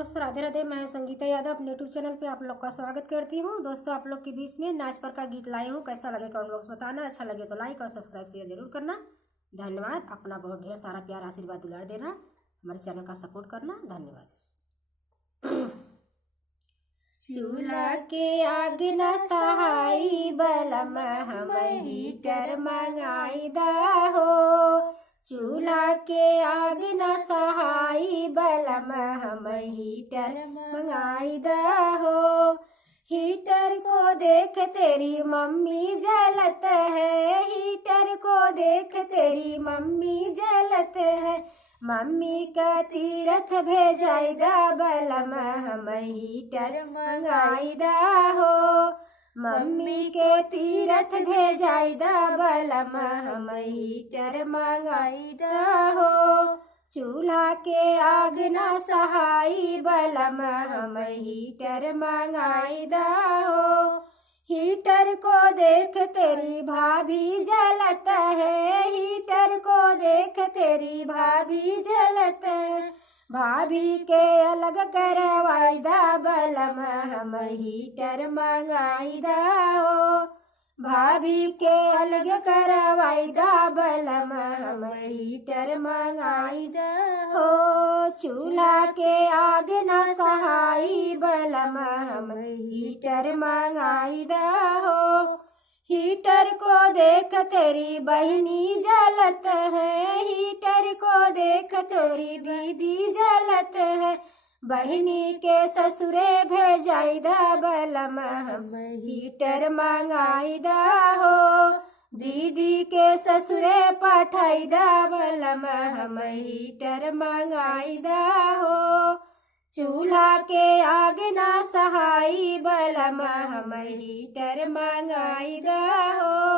दोस्तों, राधे राधे। मैं संगीता यादव अपने यूट्यूब चैनल पे आप लोग का स्वागत करती हूँ। दोस्तों, आप लोग के बीच में नाच पर का गीत लाई हूँ। कैसा लगे कमेंट बॉक्स बताना। अच्छा लगे तो लाइक और सब्सक्राइब शेयर जरूर करना। धन्यवाद। अपना बहुत ढेर सारा प्यार आशीर्वाद दुलार देना, हमारे चैनल का सपोर्ट करना। धन्यवाद। चूल्हा के आग न सहाई बलम हम हीटर मंगाई दा हो। चूल्हा के आग न सहाई बलम हम हीटर मंगाई दा हो। हीटर को देख तेरी मम्मी जलत है, हीटर को देख तेरी मम्मी जलत है। मम्मी का तीरथ भेजाई दा बलम हम हीटर मंगाई दा हो। मम्मी के तीरथ भेजाई दा बलम हम हीटर मंगाई दा हो। चूल्हा के आग न सहाई बलम हम हीटर मंगाई दा हो। हीटर को देख तेरी भाभी जलत है, हीटर को देख तेरी भाभी जलत है। भाभी के अलग करवाई दा बलम हम हीटर मंगाई दा हो। भाभी के अलग करवाई दा बलम हम हीटर मंगाई दा हो। चूल्हा के आग न सहाई बलम हम हीटर मंगाई दा हो। हीटर को देख तेरी बहनी जलत है, हीटर को देख तेरी दीदी जलत है। बहनी के ससुरे भेजाई दा बलम हम हीटर मंगाई दा हो। दीदी के ससुरे पठाई दा बलम हम हीटर मंगाई दा हो। चूल्हा के आग न सहाई बलम हम हीटर मंगाई दा हो।